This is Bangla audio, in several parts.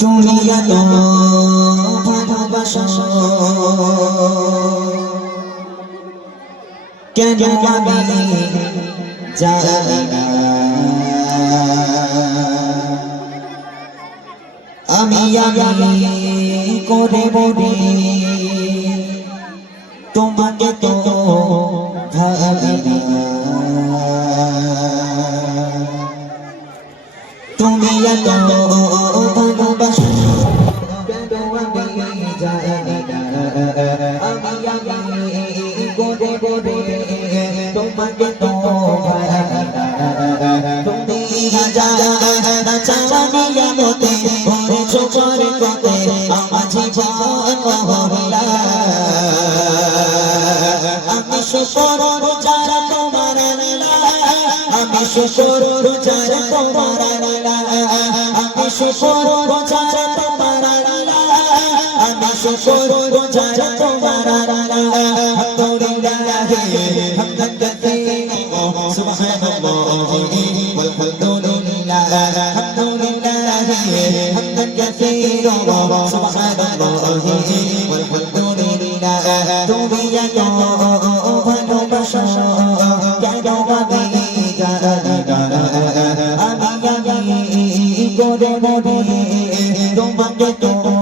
তুমি এত ভালোবাসা কেন জানি আমি আমি করে বলি। তুমি এত ভালোবাসো। কেন আমি জানি আমি আমি বলি তোমাকে তো তুমি আমি শুকর প্রচার তোমার আমি শুকর প্রচার তোমার আমি শুকর প্রচার তোমার আলহামদুলিল্লাহ হামদান কাসীর সুবহানাল্লাহ, ওয়াল হামদুলিল্লাহ। হামদান কাসীর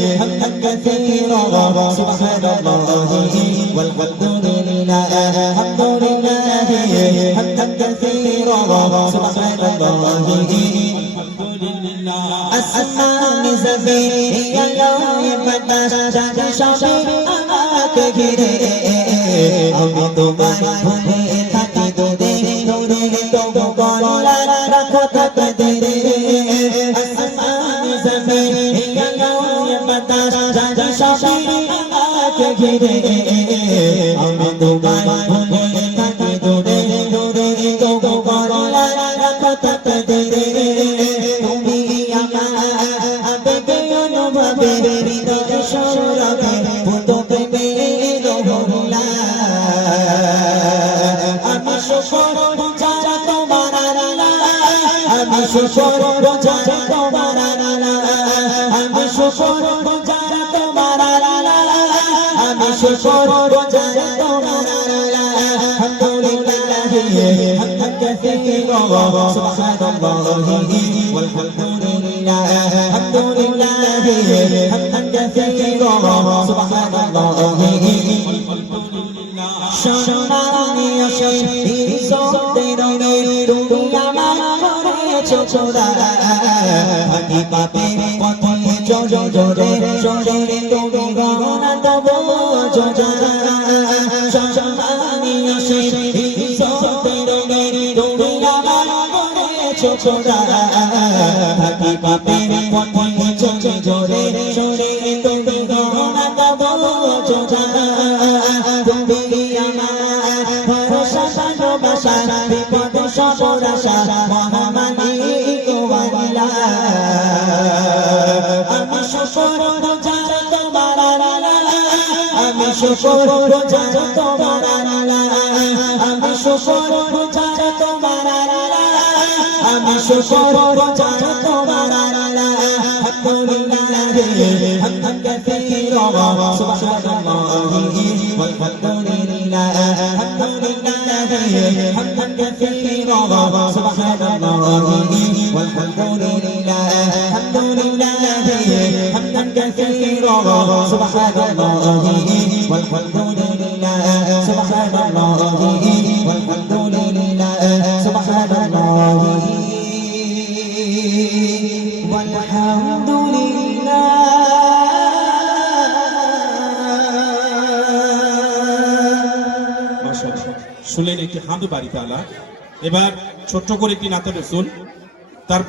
আলহামদুলিল্লাহ হামদান কাসীরা সুবহানাল্লাহি والحمد لله الحمد لله حمدا كثيرا سبحان الله আসমান জমিন আলো বাতাস জানি সবে আমাকে ঘিরে আমি তোমার ভুলে থাকি দূরে দূরে তবু গলা রাখো থাকতে দে আসমান জমিন আলো বাতাস জানি সবে আমাকে ঘিরে আমি তোমার ভুলে থাকি দূরে দূরে যারা তোমার শুকর গোজার তোমার আমি শুকর গোজার তোমার আলহামদুলিল্লাহ সোনানি অসি তুমি আমার করেছ চোরা আমি পাপের পথ জোরে জোরে জোরে তুমি গহনা তব যোজনা সম্মানী সেই সত্যের তুমি আমার করেছ ছোড়া পাখি পাপে পথে জোরে জোরে শুকর বোঝার তোমার আমি শুকর বোঝার তোমার আমি শুকর বোঝার তোমার আলহামদুলিল্লাহ হামদান কাসীরা সুবহানাল্লাহ ওয়াল হামদুলিল্লাহ হামদুলিল্লাহ হামদান কাসীরা সুবহানাল্লাহ ওয়াল হামদুলিল্লাহ হামদুলিল্লাহ হামদান কাসীরা সুবহানাল্লাহ حمدا كثيرا سبحان الله والحمد لله سبحان الله والحمد لله سبحان الله والحمد لله মাশাআল্লাহ। শুনলেন একটি হামদ বাড়ি তালা এবার ছোট্ট করে একটি নাতে রসুল তার